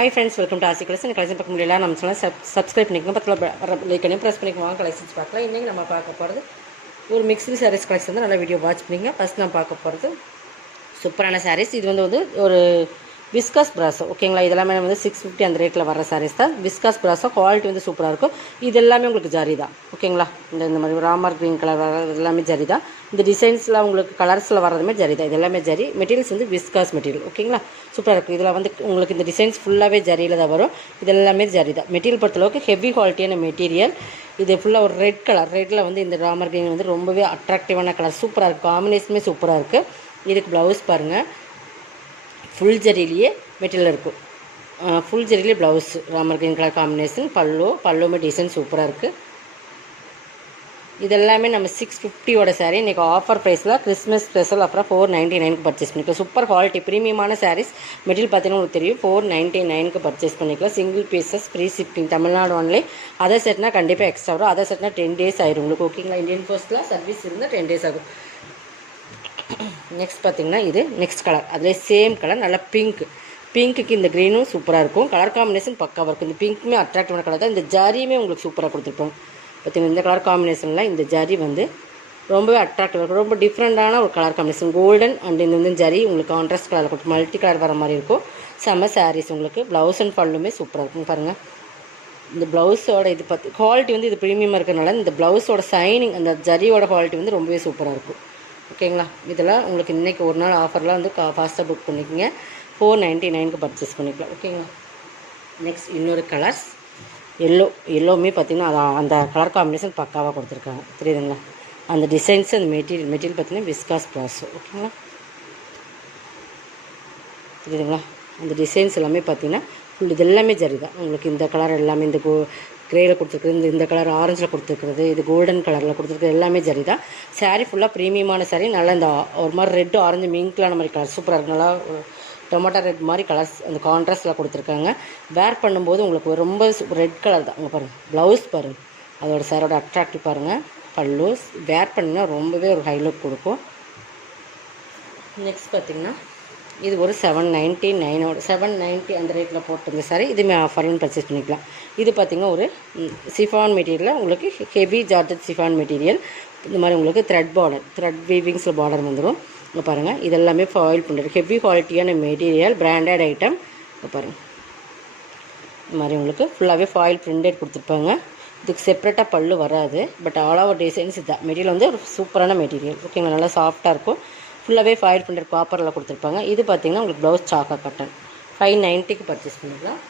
Hi friends, welcome to ஆசி collection. Collection பார்க்க முடியல நம்ம சேனல் சப்ஸ்கிரைப் பண்ணிக்கணும். பக்கத்தில் லைக் பண்ணி ப்ரெஸ் பண்ணிக்குவாங்க. கலெக்ஷன்ஸ் பார்க்கலாம். இன்றைக்கி நம்ம பார்க்க போகிறது ஒரு மிக்ஸ்டு சாரீஸ் கலெக்ஷன் தான். நல்லா வீடியோ வாட்ச் பண்ணிங்க. ஃபஸ்ட் நம்ம பார்க்க போகிறது சூப்பரான சாரீஸ். இது வந்து ஒரு விஸ்காஸ் பிராஸோ, ஓகேங்களா. இதெல்லாமே வந்து 650 அந்த ரேட்டில் வர சாரீஸ் தான். விஸ்காஸ் பிராஸோ குவாலிட்டி வந்து சூப்பராக இருக்கும். இது எல்லாமே உங்களுக்கு ஜரி தான், ஓகேங்களா. இந்த மாதிரி ராமர் க்ரீன் கலர் வர்றது எல்லாமே ஜரி தான். இந்த டிசைன்ஸில் உங்களுக்கு கலர்ஸில் வர்றதுமே ஜரி தான். இது எல்லாமே ஜரி. மெட்டீரியல்ஸ் வந்து விஸ்காஸ் மெட்டீரியல், ஓகேங்களா. சூப்பராக இருக்கும். இதில் வந்து உங்களுக்கு இந்த டிசைன்ஸ் ஃபுல்லாகவே ஜரியில் தான் வரும். இது எல்லாமே ஜரி தான். மெட்டீரியல் பொறுத்தளவுக்கு ஹெவி குவாலிட்டியான மெட்டீரியல். இது ஃபுல்லாக ஒரு ரெட் கலர். ரெட்டில் வந்து இந்த ராமர் க்ரீன் வந்து ரொம்பவே அட்ராக்டிவான கலர். சூப்பராக இருக்குது. காம்பினேஷனுமே சூப்பராக இருக்குது. இதுக்கு ப்ளவுஸ் பாருங்கள், ஃபுல் ஜரிலேயே மெட்டீரியல் இருக்கும். ஃபுல் ஜரிலே ப்ளவுஸ் ராமர் க்ரீன் கலர் காம்பினேஷன். பல்லுமே டிசைன் சூப்பராக இருக்குது. இதெல்லாமே நம்ம 650 சாரீ. இன்றைக்கி ஆஃபர் ப்ரைஸில் கிறிஸ்மஸ் ஸ்பெஷல் அப்புறம் 499 பர்ச்சேஸ் பண்ணிக்கலாம். சூப்பர் குவாலிட்டி ப்ரீமியமான சாரீஸ். மெட்டீரியல் பார்த்தீங்கன்னா உங்களுக்கு தெரியும். 499 பர்ச்சேஸ் பண்ணிக்கலாம். Single pieces free shipping. Tamil Nadu only. Other செட்னா கண்டிப்பாக எக்ஸ்ட்ரா வரும். அதர் செட்னா 10 days ஆயிரும் உங்களுக்கு, ஓகேங்களா. இந்தியன் போஸ்ட்டில் சர்வீஸ் இருந்தால் 10 days ஆகும். நெக்ஸ்ட் பார்த்திங்கன்னா இது நெக்ஸ்ட் கலர். அதிலே சேம் கலர், நல்லா பிங்க்குக்கு இந்த க்ரீனும் சூப்பராக இருக்கும். கலர் காம்பினேஷன் பக்காவாக இருக்கும். இந்த பிங்க்குமே அட்ராக்டிவான கலர் தான். இந்த ஜாரியுமே உங்களுக்கு சூப்பராக கொடுத்துருப்போம். பார்த்திங்கன்னா இந்த கலர் காம்பினேஷனில் இந்த ஜரி வந்து ரொம்பவே அட்ராக்டிவாக இருக்கும். ரொம்ப டிஃப்ரெண்ட்டான ஒரு கலர் காம்பினேஷன். கோல்டன் அண்ட் இந்த வந்து ஜரி உங்களுக்கு கான்ட்ராஸ்ட் கலர் கொடுத்து மல்டி கலர் வர மாதிரி இருக்கும். செம்ம சாரீஸ். உங்களுக்கு ப்ளவுஸ் அண்ட் பல்லுமே சூப்பராக இருக்கும். பாருங்கள், இந்த ப்ளவுஸோட இது குவாலிட்டி வந்து இது ப்ரீமியமாக இருக்கிறனால இந்த ப்ளவுஸோட சைனிங், அந்த ஜரியோட குவாலிட்டி வந்து ரொம்பவே சூப்பராக இருக்கும், ஓகேங்களா. இதெல்லாம் உங்களுக்கு இன்றைக்கி ஒரு நாள் ஆஃபர்லாம் வந்து ஃபாஸ்ட்டாக புக் பண்ணிக்கோங்க. 499 பர்ச்சேஸ் பண்ணிக்கலாம், ஓகேங்களா. நெக்ஸ்ட் இன்னொரு கலர்ஸ் எல்லோவுமே பார்த்திங்கன்னா அந்த கலர் காம்பினேஷன் பக்காவாக கொடுத்துருக்காங்க, தெரியுதுங்களா. அந்த டிசைன்ஸ், அந்த மெட்டீரியல் பார்த்திங்கன்னா விஸ்காஸ் ப்ராஸோ, ஓகேங்களா. தெரியுதுங்களா. அந்த டிசைன்ஸ் எல்லாமே பார்த்திங்கன்னா ஃபுல் இது எல்லாமே ஜரி தான். உங்களுக்கு இந்த கலர் எல்லாமே இந்த கிரேயில் கொடுத்துருக்குறது, இந்த கலர் ஆரஞ்சில் கொடுத்துருக்குறது, இது கோல்டன் கலரில் கொடுத்துருக்குறது எல்லாமே ஜரி தான். சாரீ ஃபுல்லாக ப்ரீமியமான சாரீ. நல்லா இந்த ஒரு மாதிரி ரெட்டு ஆரஞ்சு மிங்க்லான மாதிரி கலர் சூப்பராக இருக்குது. நல்லா டொமேட்டோ ரெட் மாதிரி கலர்ஸ் அந்த கான்ட்ராஸ்ட்டில் கொடுத்துருக்காங்க. வேர் பண்ணும்போது உங்களுக்கு ரொம்ப ரெட் கலர் தான். அங்கே பாருங்கள், ப்ளவுஸ் பாருங்கள், அதோட சாரோட அட்ராக்டிவ் பாருங்கள். பல்லு வேர் பண்ணிங்கன்னா ரொம்பவே ஒரு ஹைலைட் கொடுக்கும். நெக்ஸ்ட் பார்த்திங்கன்னா இது ஒரு 790 அந்த ரேட்டில் போட்டிருந்த சாரி. இதுவுமே ஆஃபர்னு பர்ச்சேஸ் பண்ணிக்கலாம். இது பார்த்திங்கன்னா ஒரு சிஃபான் மெட்டீரியலில் உங்களுக்கு ஹெவி ஜார்ஜட் சிஃபான் மெட்டீரியல். இந்த மாதிரி உங்களுக்கு த்ரெட் வீவிங்ஸில் பார்டர் வந்துடும். இங்கே பாருங்கள், இதெல்லாமே ஃபாயில் பண்ணுறது ஹெவி குவாலிட்டியான மெட்டீரியல், பிராண்டட் ஐட்டம். இங்கே பாருங்கள், இந்த மாதிரி உங்களுக்கு ஃபுல்லாகவே ஃபாயில் பிரிண்டட் கொடுத்துருப்பாங்க. இதுக்கு செப்ரேட்டாக பல்லு வராது. பட் ஆல் ஓவர் டிசைன்ஸ் இதுதான். மெட்டீரியல் வந்து ஒரு சூப்பரான மெட்டீரியல், ஓகேங்களா. நல்லா சாஃப்டாக இருக்கும். ஃபுல்லாகவே ஃபாயில் பிரிண்டட் காப்பரில் கொடுத்துருப்பாங்க. இது பார்த்திங்கன்னா உங்களுக்கு ப்ளவுஸ் சாக்கா கட்டன். 590 பர்ச்சேஸ் பண்ணிக்கலாம்.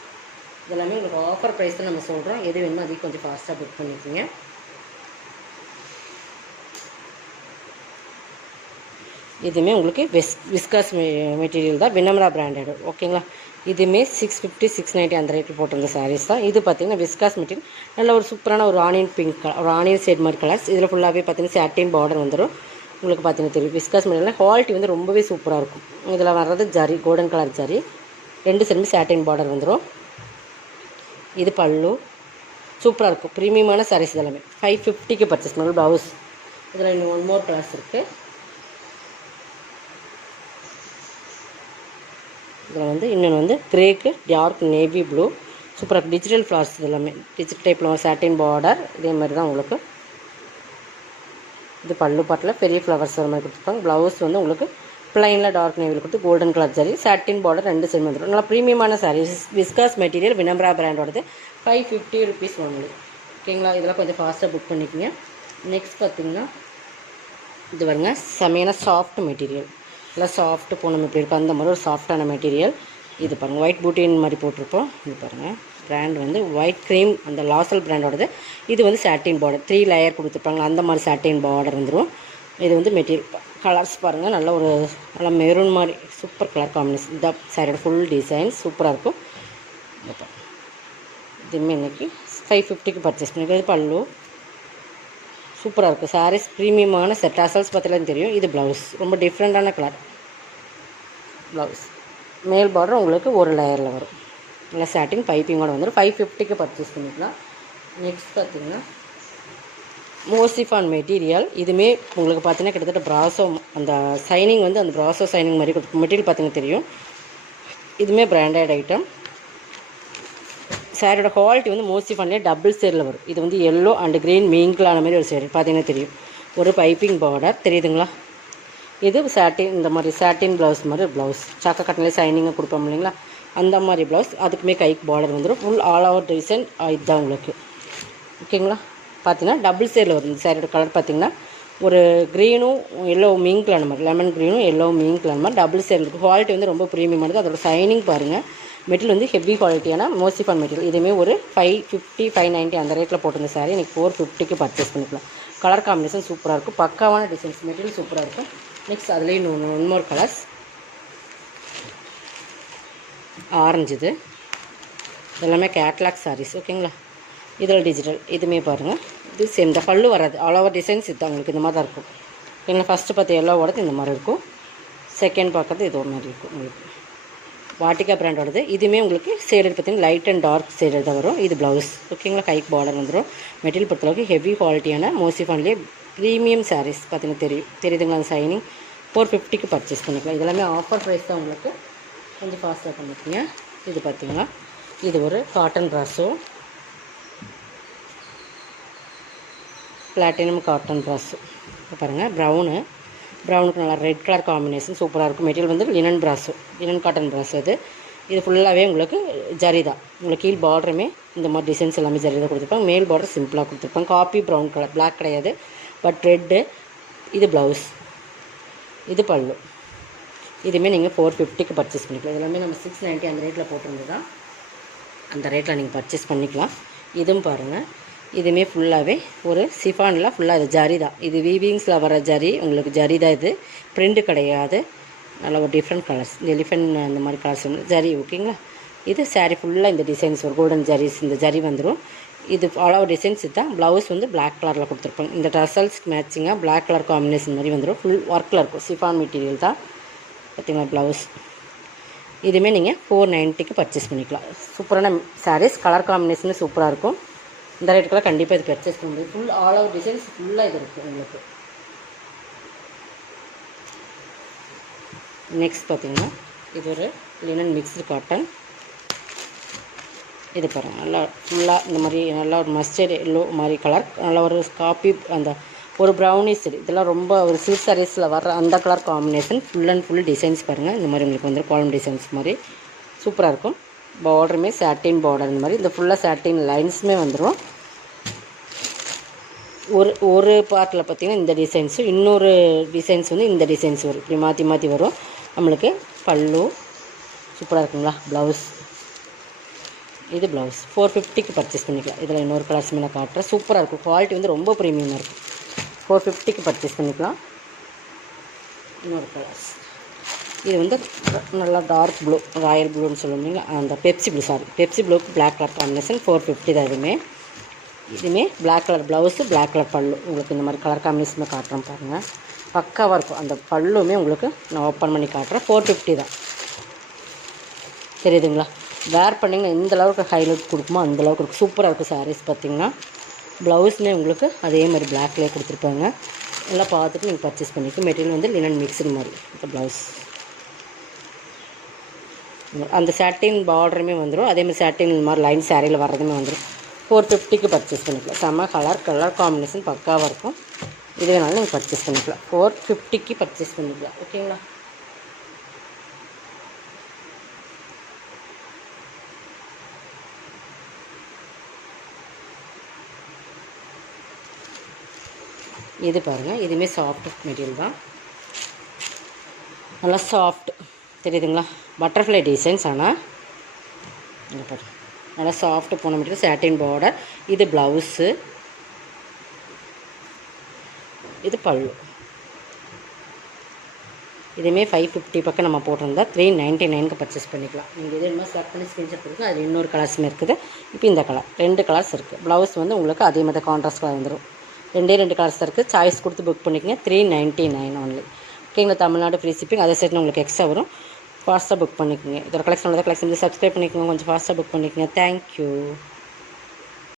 இதெல்லாமே உங்களுக்கு ஆஃபர் ப்ரைஸ் தான் நம்ம சொல்கிறோம். எது வேணுமோ அதுக்கு கொஞ்சம் ஃபாஸ்ட்டாக புக் பண்ணிக்கோங்க. இதுவுமே உங்களுக்கு விஸ்காஸ் மெட்டீரியல் தான். வினம்ரா பிராண்டட், ஓகேங்களா. இதுவுமே 650 690 அந்த ரேட்டில் போட்டிருந்த சாரீஸ் தான். இது பார்த்திங்கன்னா விஸ்காஸ் மெட்டீரியல். நல்ல ஒரு சூப்பரான ஒரு ஆனியன் பிங்க் கலர், ஒரு ஆனியன் ஷேட் மாதிரி கலர்ஸ். இதில் ஃபுல்லாகவே பார்த்திங்கன்னா சாட்டின் பார்டர் வந்துடும். உங்களுக்கு பார்த்திங்கன்னா தெரியும். விஸ்காஸ் மெட்டீரியல் குவாலிட்டி வந்து ரொம்பவே சூப்பராக இருக்கும். இதில் வர்றது ஜரி, கோல்டன் கலர் ஜரி. 2 சைடுமே சாட்டின் பார்டர் வந்துடும். இது பல்லு சூப்பராக இருக்கும். ப்ரீமியமான சாரீஸ் இதெல்லாமே 550 பர்ச்சேஸ் பண்ணணும். ப்ளவுஸ் இதில் இன்னும் 1 more கலர்ஸ் இருக்குது. இதில் வந்து இன்னொன்று வந்து கிரேக்கு டார்க் நேவி ப்ளூ சூப்பராக டிஜிட்டல் ஃப்ளார்ஸ். இதெல்லாமே டிஜிட்டல் டைப்பில் சாட்டின் பார்டர். இதே மாதிரி தான் உங்களுக்கு இது பல்லு பாட்டில் பெரிய ஃப்ளவர்ஸ் வர மாதிரி கொடுத்துருப்பாங்க. ப்ளவுஸ் வந்து உங்களுக்கு ப்ளைனில் டார்க் நேவியில் கொடுத்து golden colour saree, satin border 2 side வந்துடும். நல்லா ப்ரீமியமான சாரீஸ். விஸ்காஸ் மெட்டீரியல், வினம்ரா பிராண்டோடது. 550 rupees ஒன்லி, ஓகேங்களா. இதெல்லாம் கொஞ்சம் ஃபாஸ்ட்டாக புக் பண்ணிக்கோங்க. நெக்ஸ்ட் பார்த்திங்கன்னா இது பாருங்க, செமையான சாஃப்ட் மெட்டீரியல். நல்லா சாஃப்ட்டு பூனம் எப்படி இருக்கும் அந்த மாதிரி ஒரு சாஃப்டான மெட்டீரியல். இது பாருங்கள், ஒயிட் பூட்டின் மாதிரி போட்டிருப்போம். இது பாருங்கள், பிராண்ட் வந்து ஒயிட் க்ரீம், அந்த லாசல் பிராண்டோடது. இது வந்து சாட்டின் பார்டர் 3 லேயர் கொடுத்துருப்பாங்க. அந்த மாதிரி சாட்டின் பார்டர் வந்துடும். இது வந்து மெட்டீரியல் கலர்ஸ் பாருங்கள், நல்ல ஒரு நல்லா மெரூன் மாதிரி சூப்பர் கலர் காம்பினேஷன். இந்த சாரியோட ஃபுல் டிசைன் சூப்பராக இருக்கும். இதுவுமே இன்றைக்கி 550 பர்ச்சேஸ் பண்ணிக்கலாம். இது பல்லு சூப்பராக இருக்கும். சாரீஸ் ப்ரீமியமான செட். அசல்ஸ் பார்த்தாலும் தெரியும். இது ப்ளவுஸ் ரொம்ப டிஃப்ரெண்ட்டான கலர் ப்ளவுஸ். மேல் பார்டர் உங்களுக்கு ஒரு லேயரில் வரும். இல்லை சாட்டின் பைப்பிங்கோடு வந்துடும். 550 பர்ச்சேஸ் பண்ணிக்கலாம். நெக்ஸ்ட் பார்த்திங்கன்னா மோசிஃபான் மெட்டீரியல். இதுவுமே உங்களுக்கு பார்த்தீங்கன்னா கிட்டத்தட்ட ப்ராசோ, அந்த சைனிங் வந்து அந்த ப்ராசோ சைனிங் மாதிரி கொடுக்கும். மெட்டீரியல் பார்த்திங்கன்னா தெரியும். இதுவுமே பிராண்டட் ஐட்டம். சாரியோட குவாலிட்டி வந்து மோஸ்ட்லி பண்ணலே டபுள் ஷேடில் வரும். இது வந்து எல்லோ அண்ட் க்ரீன் மிங்கிளான மாதிரி ஒரு ஷேடு பார்த்தீங்கன்னா தெரியும். ஒரு பைப்பிங் பார்டர் தெரியுதுங்களா. இது சாட்டின், இந்த மாதிரி சாட்டின் ப்ளவுஸ் மாதிரி ப்ளவுஸ், சாக்கா கட்டனில் சைனிங்காக கொடுப்போம் இல்லைங்களா, அந்த மாதிரி ப்ளவுஸ். அதுக்குமே கைக்கு பார்டர் வந்துடும். ஃபுல் ஆல் ஓவர் டிசைன் இதுதான் உங்களுக்கு. ஓகேங்களா. பார்த்தீங்கன்னா டபுள் ஷேடில் வரும். இந்த சாரியோட கலர் பார்த்திங்கன்னா ஒரு க்ரீனும் எல்லோ மிங்கிளான மாதிரி, லெமன் க்ரீனும் எல்லோ மிங்கிளான மாதிரி டபுள் ஷேட் இருக்குது. குவாலிட்டி வந்து ரொம்ப ப்ரீமியமானது. அதோட சைனிங் பாருங்கள். மெட்டீரியல் வந்து ஹெவி குவாலிட்டியான மோசிஃபான் மெட்டீரியல். இதுவுமே ஒரு 550 590 அந்த ரேட்டில் போட்டிருந்த சாரி எனக்கு 450க்கு பர்ச்சேஸ் பண்ணிக்கலாம். கலர் காம்பினேஷன் சூப்பராக இருக்கும். பக்காவான டிசைன்ஸ், மெட்டீரியல் சூப்பராக இருக்கும். நெக்ஸ்ட் அதுலேயும் ஒன் மோர் கலர்ஸ். ஆரஞ்சு, இது எல்லாமே கேட்லாக் சாரீஸ். ஓகேங்களா. இதில் டிஜிட்டல் இதுவுமே பாருங்கள். இது சேம் இந்த பல்லு வராது. ஆல் ஓவர் டிசைன்ஸ் இது உங்களுக்கு இந்த மாதிரி தான் இருக்கும். ஓகேங்களா. ஃபஸ்ட்டு பார்த்து எல்லோவோடது இந்த மாதிரி இருக்கும். செகண்ட் பார்க்குறது இது ஒரு மாதிரி இருக்கும் உங்களுக்கு. வாட்டிகா பிராண்டோடது. இதுவுமே உங்களுக்கு ஷேடு பார்த்திங்கன்னா லைட் அண்ட் டார்க் ஷேடு தான் வரும். இது ப்ளவுஸ். ஓகேங்களா. கைக்கு பார்டர் வந்துடும். மெட்டீரியல் பொறுத்தளவுக்கு ஹெவி குவாலிட்டியான மோசிஃபான்லேயே ப்ரீமியம் சாரீஸ் பார்த்தீங்கன்னா தெரியுதுங்களா. அந்த சைனிங் 450க்கு பர்ச்சேஸ் பண்ணிக்கலாம். இதெல்லாமே ஆஃபர் ப்ரைஸ் தான் உங்களுக்கு. கொஞ்சம் ஃபாஸ்ட்டாக பண்ணிக்கோங்க. இது பார்த்திங்கன்னா இது ஒரு காட்டன் ப்ராஸோ, பிளாட்டினம் காட்டன் ப்ராஸோ. இப்போ பாருங்கள் ப்ரௌனுக்கு நல்லா ரெட் கலர் காம்பினேஷன் சூப்பராக இருக்கும். மெட்டீரியல் வந்து லினன் ப்ராஸோ, லினன் காட்டன் ப்ராஸோ. இது ஃபுல்லாகவே உங்களுக்கு ஜரி தான். உங்களுக்கு கீழ் பார்டருமே இந்த மாதிரி டிசைன்ஸ் எல்லாமே ஜரி தான் கொடுத்துருப்பாங்க. மேல் பார்டர் சிம்பிளாக கொடுத்துருப்பாங்க. காப்பி ப்ரௌன் கலர், பிளாக் கிடையாது, பட் ரெட்டு. இது ப்ளவுஸ், இது பல்லு. இதுவுமே நீங்கள் 450க்கு பர்ச்சேஸ் பண்ணிக்கலாம். இதெல்லாமே நம்ம 690 அந்த ரேட்டில் போட்டிருந்து தான், அந்த ரேட்டில் நீங்கள் பர்ச்சேஸ் பண்ணிக்கலாம். இதுவும் பாருங்கள். இதுவுமே ஃபுல்லாகவே ஒரு சிஃபானில் ஃபுல்லாக இது ஜரி தான். இது வீவிங்ஸில் வர ஜரி, உங்களுக்கு ஜரி தான். இது பிரிண்ட்டு கிடையாது. நல்ல ஒரு டிஃப்ரெண்ட் கலர்ஸ், இந்த எலிஃபென்ட் அந்த மாதிரி கலர்ஸ் வந்து ஜரி. ஓகேங்களா. இது சாரீ ஃபுல்லாக இந்த டிசைன்ஸ் ஒரு கோல்டன் ஜரிஸ், இந்த ஜரி வந்துடும். இது ஆல் ஓவர் டிசைன்ஸ் இதுதான். ப்ளவுஸ் வந்து பிளாக் கலரில் கொடுத்துருப்பாங்க. இந்த டசல்ஸ்க்கு மேட்சிங்காக பிளாக் கலர் காம்பினேஷன் மாதிரி வந்துடும். ஃபுல் ஒர்க்கில் இருக்கும். சிஃபான் மெட்டீரியல் தான். பார்த்திங்களா ப்ளவுஸ். இதுவுமே நீங்கள் 490க்கு பர்ச்சேஸ் பண்ணிக்கலாம். சூப்பரான சாரீஸ், கலர் காம்பினேஷனும் சூப்பராக இருக்கும். இந்த ரேட்டுக்கெல்லாம் கண்டிப்பாக இது பர்ச்சேஸ் பண்ண முடியும். ஃபுல் ஆல் ஓவர் டிசைன்ஸ் ஃபுல்லாக இது இருக்குது உங்களுக்கு. நெக்ஸ்ட் பார்த்திங்கன்னா இது ஒரு லினன் மிக்ஸ்டு காட்டன். இது பாருங்கள். நல்லா ஃபுல்லாக இந்த மாதிரி நல்லா ஒரு மஸ்டர்ட் எல்லோ மாதிரி கலர், நல்லா ஒரு காப்பி அந்த ஒரு ப்ரௌனிஷ். இதெல்லாம் ரொம்ப ஒரு சில்க் சாரீஸில் வர அந்த colour combination. Full and full designs பாருங்கள். இந்த மாதிரி உங்களுக்கு வந்து காலம் டிசைன்ஸ் மாதிரி சூப்பராக இருக்கும். பார்டருமே சாட்டின் பார்டர். இந்த மாதிரி இந்த ஃபுல்லாக சாட்டின் லைன்ஸுமே வந்துடும். ஒரு பார்ட்டில் பார்த்திங்கன்னா இந்த டிசைன்ஸும், இன்னொரு டிசைன்ஸ் வந்து இந்த டிசைன்ஸ் வரும். இப்படி மாற்றி மாற்றி வரும். நம்மளுக்கு பல்லு சூப்பராக இருக்குங்களா. ப்ளவுஸ், இது ப்ளவுஸ் 450க்கு பர்ச்சேஸ் பண்ணிக்கலாம். இதில் இன்னொரு கலர்ஸுமே நான் காட்டுறேன். சூப்பராக இருக்கும். குவாலிட்டி வந்து ரொம்ப ப்ரீமியமாக இருக்கும். 450க்கு பர்ச்சேஸ் பண்ணிக்கலாம். இன்னொரு கலர்ஸ். இது வந்து நல்லா டார்க் ப்ளூ, ராயல் ப்ளூன்னு சொல்லுவீங்க, அந்த பெப்சி ப்ளூக்கு பிளாக் கலர் காம்பினேஷன் 450 தான். இதுவுமே black colour blouse, black colour pallu. உங்களுக்கு இந்த மாதிரி கலர் காம்பினேஷனுமே காட்டுறேன் பாருங்கள். பக்காவாக இருக்கும். அந்த பல்லுமே உங்களுக்கு நான் ஓப்பன் பண்ணி காட்டுறேன். 450 தான். தெரியுதுங்களா. வேர் பண்ணிங்கன்னா எந்த அளவுக்கு ஹைலைட் கொடுக்குமோ அந்தளவுக்கு இருக்கும். சூப்பராக இருக்கும் சாரீஸ். பார்த்திங்கன்னா ப்ளவுஸுமே உங்களுக்கு அதே மாதிரி பிளாக்லேயே கொடுத்துருப்பாங்க. எல்லாம் பார்த்துட்டு நீங்கள் பர்ச்சேஸ் பண்ணிக்க. மெட்டீரியல் வந்து லினன் மிக்ஸ்டு மாதிரி இந்த ப்ளவுஸ். அந்த சாட்டின் பார்டருமே வந்துடும். அதே மாதிரி சாட்டின் இந்த மாதிரி லைன் சாரியில் வர்றதுமே வந்துடும். 450க்கு பர்ச்சேஸ் பண்ணிக்கலாம். செம்ம கலர் காம்பினேஷன் பக்காவாக இருக்கும். இது வேணாலும் நீங்கள் பர்ச்சேஸ் பண்ணிக்கலாம். 450க்கு பர்ச்சேஸ் பண்ணிக்கலாம். ஓகேங்களா. இது பாருங்கள். இதுவுமே சாஃப்ட் மெட்டீரியல் தான். நல்லா சாஃப்ட் தெரியுதுங்களா. Butterfly designs. ஆனால் இங்கே பாருங்கள் நல்லா சாஃப்ட் போன மெட்டீரியல், சாட்டின் பார்டர். இது ப்ளவுஸு, இது பல்லு. இதுவுமே 550 பக்கம் நம்ம போட்டிருந்தா 399க்கு பர்ச்சேஸ் பண்ணிக்கலாம். நீங்கள் இது என்ன செலக்ட் பண்ணி ஸ்க்ரீன்ஷாட் கொடுங்க. அது இன்னொரு கலர்ஸுமே இருக்குது. இப்போ இந்த கலர் 2 கலர்ஸ் இருக்குது. ப்ளவுஸ் வந்து உங்களுக்கு அதே மாதிரி கான்ட்ராஸ்ட் கலர் வந்துடும். 2 கலர்ஸ் இருக்குது. சாய்ஸ் கொடுத்து புக் பண்ணிக்கங்க. 399 ஒன்லி. ஓகேங்களா. Tamil Nadu free shipping. அதே சைட்னு உங்களுக்கு எக்ஸ்ட்ரா வரும். ஃபாஸ்ட்டாக புக் பண்ணிக்கோங்க. இதோட கலெக்ஷன் சப்ஸ்கிரைப் பண்ணிக்கோங்க. கொஞ்சம் ஃபாஸ்ட்டாக புக் பண்ணிக்கோங்க. தேங்க்யூ.